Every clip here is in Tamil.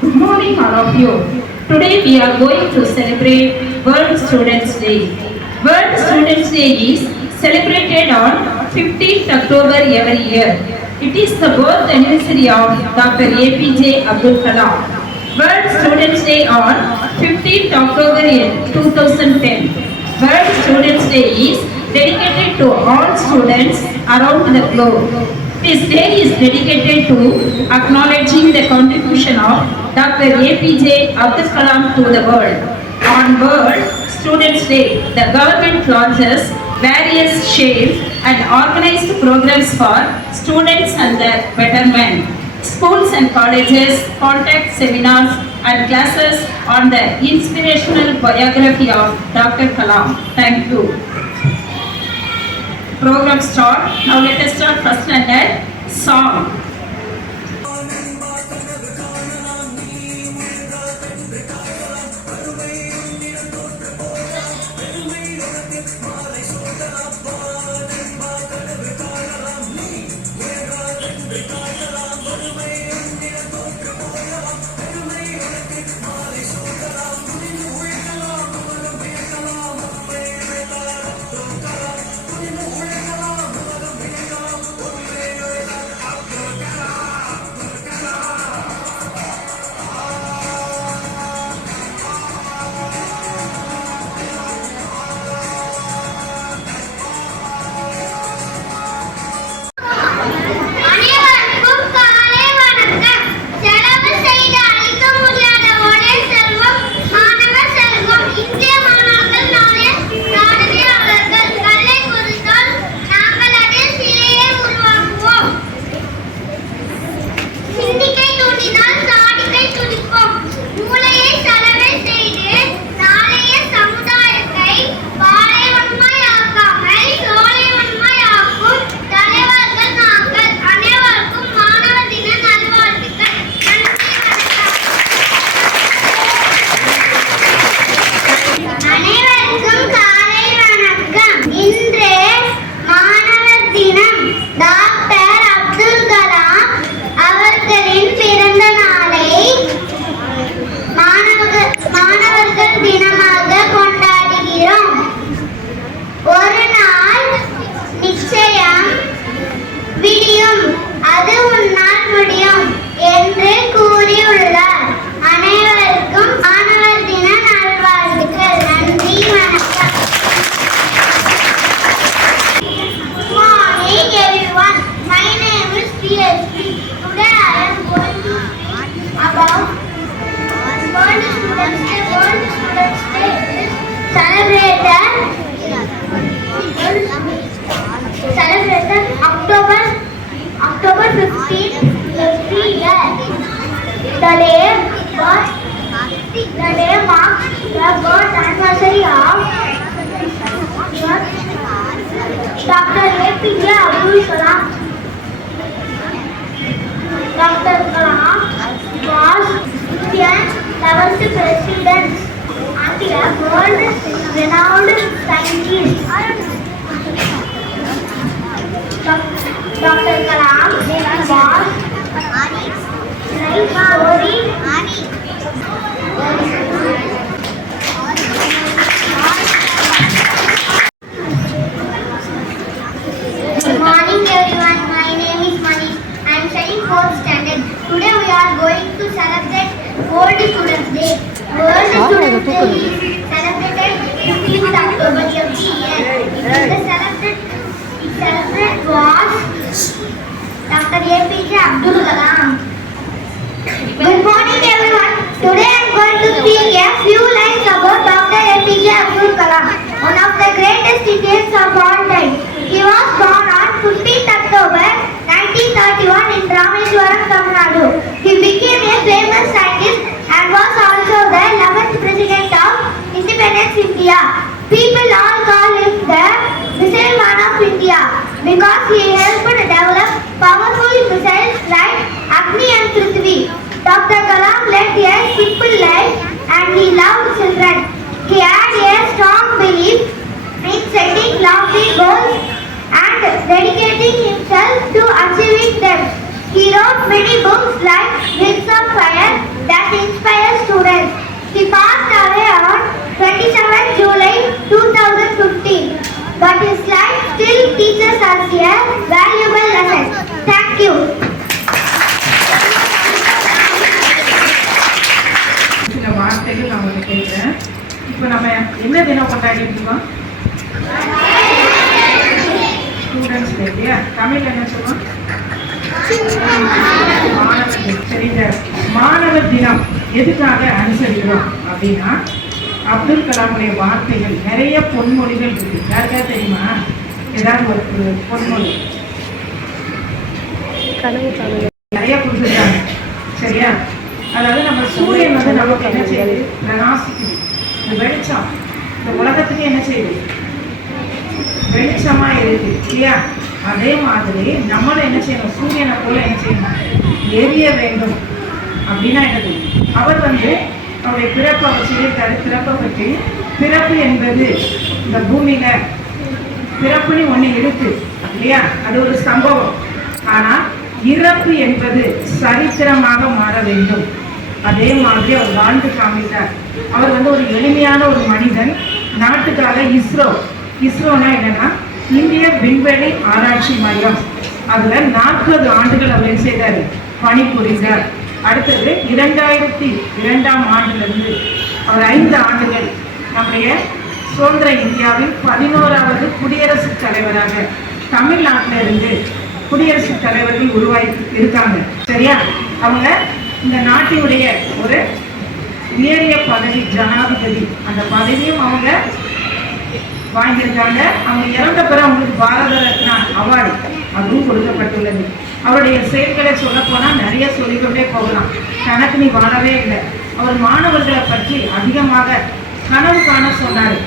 Good morning, all of you. Today we are going to celebrate World Students Day. World Students Day is celebrated on 15th October every year. It is the birth anniversary of Dr. APJ Abdul Kalam. World Students Day on 15th October in 2010. World Students Day is dedicated to all students around the globe. This day is dedicated to acknowledging the contribution of Dr. APJ Abdul Kalam to the world. On World Students Day, the government launches various shapes and organized programs for students and their betterment. Schools and colleges conduct seminars and classes on the inspirational biography of Dr. Kalam. Thank you. Program start. Now let us start first standard song. October 15th every year. The day marks the birth anniversary of Dr. APJ Abdul Kalam. Dr. Kalam was India's 11th president and a world-renowned scientist. Dr. Kalam was life story. Good morning everyone, my name is Manish. I am studying 4th standard. Today we are going to celebrate World Students Day. World Students Day is celebrated 15th October every year. The celebrant was Dr. APJ Abdul Kalam. Good morning everyone. Today I am going to speak a few lines about Dr. APJ Abdul Kalam, one of the greatest Indians of all time. He was born on 15th October 1931 in Rameswaram, Tamil Nadu. He became a famous scientist and was also the 11th President of Independence India. People all call him the Missile Man of India because he helped develop powerful missiles like Agni and Prithvi. Dr. Kalam led a simple life and he loved children. He had a strong belief in setting lofty goals and dedicating himself to achieving them. He wrote many books like Wings of என்ன தினம் கொண்டாடிட்டு இருக்கோம்? ஸ்டூடெண்ட்ஸ் டே இல்லையா? தமிழ்ல என்ன சொல்லுவோம்? மாணவர் தினம். சரி, மாணவர் தினம் எதுக்காக அனுசரிக்கிறோம் அப்படின்னா, அப்துல் கலாமுடைய வார்த்தைகள் நிறைய பொன்மொழிகள் இருக்கு. யாருக்கா தெரியுமா? ஏதாவது ஒரு பொன்மொழி நிறைய கொடுத்துருக்காங்க. சரியா? அதாவது நம்ம சூரியன் வந்து நமக்கு என்ன செய்யுது? பிரகாசிக்குது. இந்த வெளிச்சம் இந்த உலகத்துக்கு என்ன செய்யுது? வெளிச்சமா இருக்கு இல்லையா? அதே மாதிரி நம்மளும் என்ன செய்யணும்? சூரியனை போல என்ன செய்யணும்? எரிய வேண்டும். அப்படின்னா என்னது? அவர் வந்து அவருடைய பிறப்பு அவர் சொல்லியிருக்காரு. பிறப்பை பற்றி, பிறப்பு என்பது இந்த பூமியில பிறப்புன்னு ஒண்ணு இருக்கு இல்லையா? அது ஒரு சம்பவம். ஆனா இறப்பு என்பது சரித்திரமாக மாற வேண்டும். அதே மாதிரி அவர் வாழ்ந்து காமித்தார். அவர் வந்து ஒரு எளிமையான ஒரு மனிதன். நாட்டுக்காக இஸ்ரோனா என்னன்னா இந்திய விண்வெளி ஆராய்ச்சி மையம், அதுல 40 ஆண்டுகள் அவர் செய்தார், பணிபுரிந்தார். அடுத்தது 2002ஆம் ஆண்டிலிருந்து அவர் 5 ஆண்டுகள் நம்முடைய சுதந்திர இந்தியாவின் 11வது குடியரசுத் தலைவராக தமிழ்நாட்டில இருந்து குடியரசுத் தலைவர்கள் உருவாகி இருக்காங்க. சரியா? அவங்க இந்த நாட்டினுடைய ஒரு உயரிய பதவி ஜனாதிபதி. அந்த பதவியும் அவங்க வாங்கியிருக்காங்க. அவங்க இறந்த பிறகு அவங்களுக்கு பாரத ரத்னா அவார்டு அதுவும் கொடுக்கப்பட்டுள்ளது. அவருடைய செயல்களை சொல்ல போனா நிறைய சொல்லிக்கொண்டே போகலாம். கணக்கு நீ வாழவே இல்லை. அவர் மாணவர்களை பற்றி அதிகமாக கனவு காண சொன்னாரு.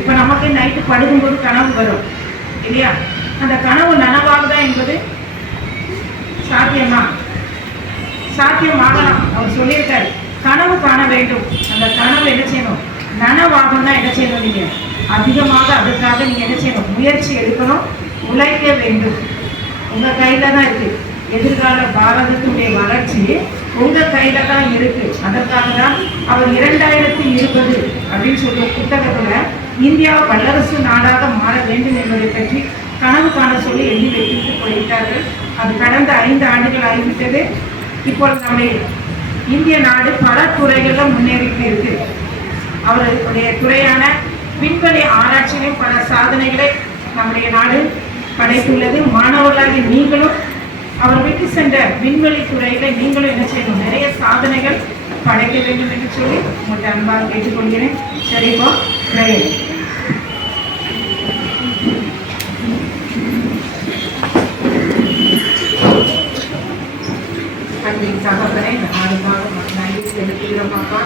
இப்ப நமக்கு நைட்டு படுக்கும்போது கனவு வரும் இல்லையா? அந்த கனவு நனவாகுதா என்பது சாத்தியமா? சாத்தியமாகலாம். அவர் சொல்லியிருக்காரு கனவு காண வேண்டும். அந்த கனவு என்ன செய்யணும்? நனவாகணும்னா என்ன செய்யணும்? நீங்க அதிகமாக அதுக்காக நீங்க என்ன செய்யணும்? முயற்சி எடுக்கணும், உழைக்க வேண்டும். உங்க கையில தான் இருக்கு. எதிர்கால பாரதத்துடைய வளர்ச்சி உங்க கையில தான் இருக்கு. அதற்காக தான் அவர் 2020 அப்படின்னு சொல்ற புத்தகத்துல இந்தியா வல்லரசு நாடாக மாற வேண்டும் என்பதை பற்றி கனவு காண சொல்லி எழுதி வைத்து போயிருக்கார்கள். அது கடந்த 5 ஆண்டுகள் ஆகிவிட்டது. இப்பொழுது நம்முடைய இந்திய நாடு பல துறைகள்ல முன்னேறிட்டு இருக்கு. அவருடைய துறையான விண்வெளி ஆராய்ச்சியிலும் பல சாதனைகளை நம்முடைய நாடு படைத்துள்ளது. மாணவர்களாக நீங்களும் அவர் விட்டு சென்ற விண்வெளி துறையில நீங்களும் என்ன செய்யணும்? நிறைய சாதனைகள் படைக்க வேண்டும் என்று சொல்லி உங்கள்கிட்ட அன்பாக கேட்டுக்கொள்கிறேன். சரிப்போ பிரேயர். அன்பின் தகப்பனை இந்த நாளுக்காக நன்றி செலுத்துகிறோம் அப்பா.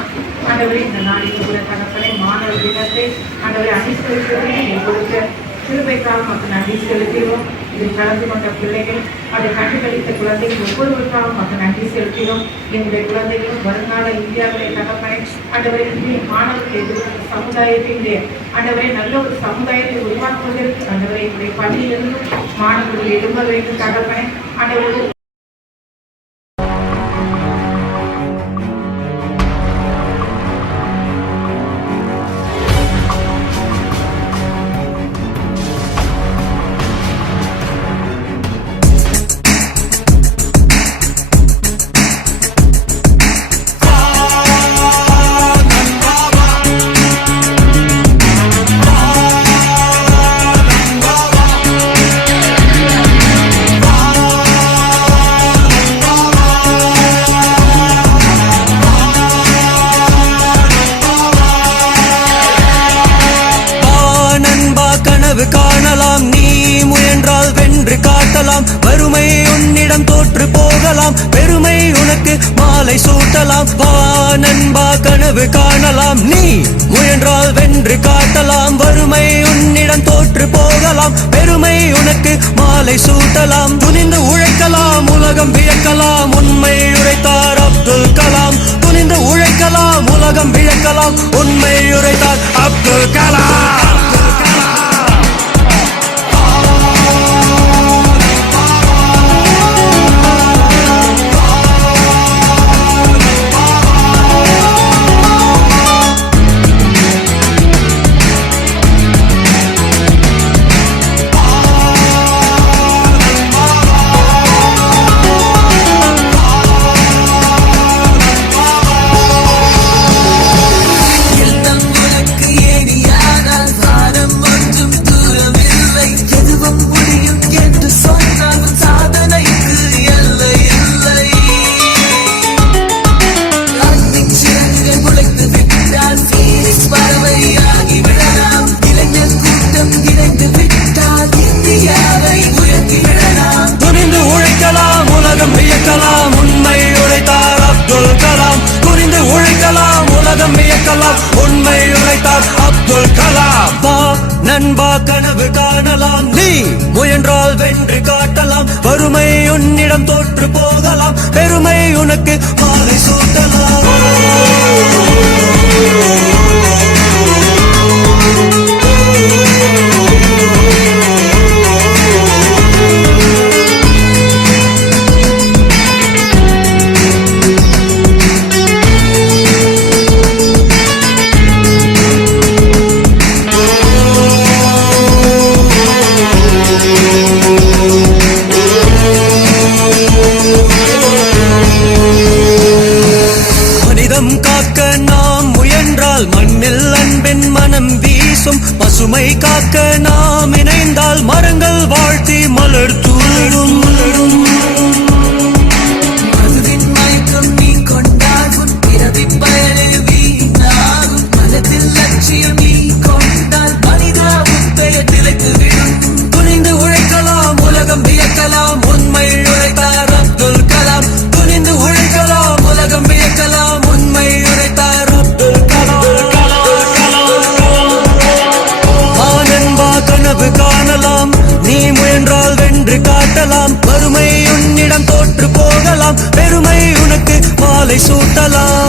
ஆண்டவரே, இந்த நாளைக்கு கூட தகப்பனை மாணவர் தினத்தை ஆண்டவரை அனுசரிக்கிறதை எங்களுக்கு கிருபைக்காக மக்கள் நன்றி செலுத்துகிறோம். இதில் கலந்து கொண்ட பிள்ளைகள், அதை கண்டுகளித்த குழந்தைகள் ஒவ்வொருவருக்காக மக்கள் நன்றி செலுத்துகிறோம். எங்களுடைய குழந்தைகளும் வருங்கால இந்தியாவுடைய தகப்பனை ஆண்டவரை மாணவர்கள் எதிர்க்கிற சமுதாயத்தினுடைய ஆண்டவரை நல்ல ஒரு சமுதாயத்தை உருவாக்குவதற்கு ஆண்டவரை எங்களுடைய பள்ளியிலிருந்தும் மாணவர்கள் எழும்ப வேண்டும் தகப்பனை. ஆண்டவர்கள் காணலாம். நீ முயன்றால் வென்று காட்டலாம். வறுமை உன்னிடம் தோற்று போகலாம். பெருமை உனக்கு மாலை சூட்டலாம். வா நண்பா, கனவு காணலாம். நீ முயன்றால் வென்று காட்டலாம். வறுமை உன்னிடம் தோற்று போகலாம். பெருமை உனக்கு மாலை சூட்டலாம். துணிந்து உழைக்கலாம், உலகம் வியக்கலாம். உண்மை உரைத்தார் அப்துல் கலாம். துணிந்து உழைக்கலாம், உலகம் வியக்கலாம். உண்மை உரைத்தார் அப்துல் கலாம். உனக்கு மாலை சூட்டலாம் காக்க நாம் முயன்றால் மண்ணில் அன்பின் மனம் வீசும் பசுமை காக்க நாம் இணைந்தால் மரங்கள் வாழ்த்தி மலர் தூரும் மதுவின் மயக்கம் நீ கொண்டாகும் இரவி பயனில் வீணாகும் மனத்தில் லட்சியம் நீ கொண்டால் மனிதா உத்தைய திளைத்து விடும் துணிந்து உழைக்கலாம் உலகம் வியக்கலாம் உண்மை உழைத்தார் அப்துல் கலாம் துணிந்து உழைக்கலாம் உலகம் வியக்கலாம் உண்மை உரைத்தார் அப்துல் கலாம் கனவு காணலாம் நீ முயன்றால் வென்று காட்டலாம் வறுமை உன்னிடம் தோற்று போகலாம் பெருமை உனக்கு மாலை சூட்டலாம்